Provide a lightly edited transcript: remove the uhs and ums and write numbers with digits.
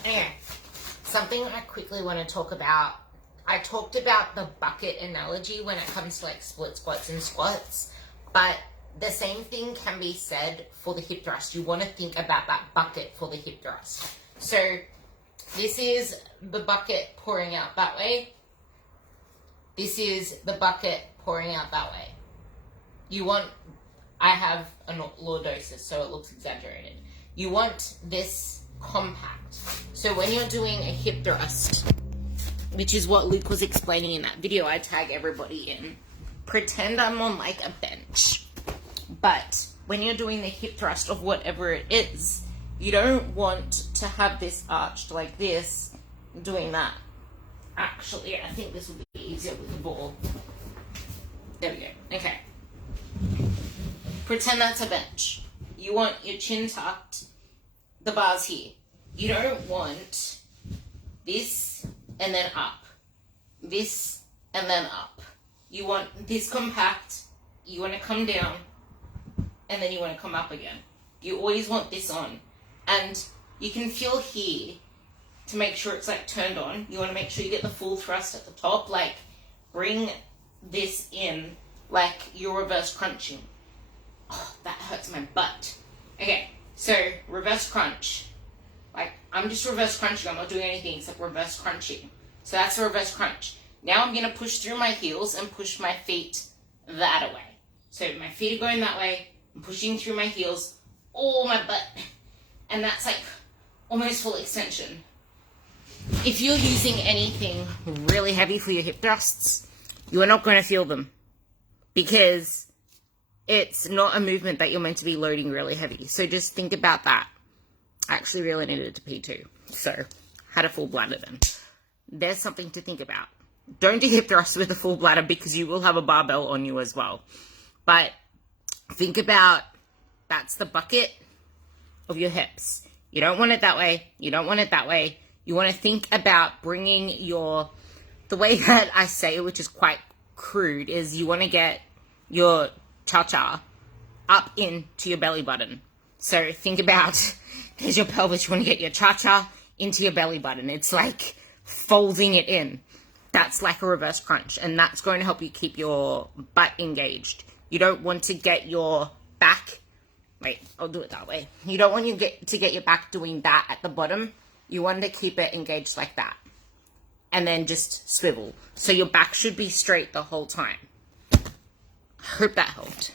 Okay, something I quickly want to talk about. I talked about the bucket analogy when it comes to like split squats and squats, but the same thing can be said for the hip thrust. You want to think about that bucket for the hip thrust. So this is the bucket pouring out that way. This is the bucket pouring out that way. I have a lordosis, so it looks exaggerated. You want this compact. So when you're doing a hip thrust, which is what Luke was explaining in that video I tag everybody in, pretend I'm on like a bench. But when you're doing the hip thrust of whatever it is, you don't want to have this arched like this, doing that. Actually, I think this would be easier with the ball. There we go. Okay. Pretend that's a bench. You want your chin tucked, the bar's here. You don't want this and then up. This and then up. You want this compact, you want to come down, and then you want to come up again. You always want this on. And you can feel here to make sure it's like turned on. You want to make sure you get the full thrust at the top. Like bring this in like you're reverse crunching. Oh, that hurts my butt. Okay, so reverse crunch. Like I'm just reverse crunching. I'm not doing anything except reverse crunching. So that's a reverse crunch. Now I'm going to push through my heels and push my feet that way. So my feet are going that way. I'm pushing through my heels. Oh, my butt. And that's like almost full extension. If you're using anything really heavy for your hip thrusts, you are not going to feel them. Because it's not a movement that you're meant to be loading really heavy. So just think about that. I actually really needed to pee too. So had a full bladder then. There's something to think about. Don't do hip thrusts with a full bladder because you will have a barbell on you as well. But think about that's the bucket of your hips. You don't want it that way. You don't want it that way. You want to think about bringing the way that I say it, which is quite crude, is you want to get your cha-cha up into your belly button. So think about, there's your pelvis. You want to get your cha-cha into your belly button. It's like folding it in. That's like a reverse crunch, and that's going to help you keep your butt engaged. You don't want to get your back, wait, I'll do it that way. You don't want to get your back doing that at the bottom. You want to keep it engaged like that. And then just swivel. So your back should be straight the whole time. I hope that helped.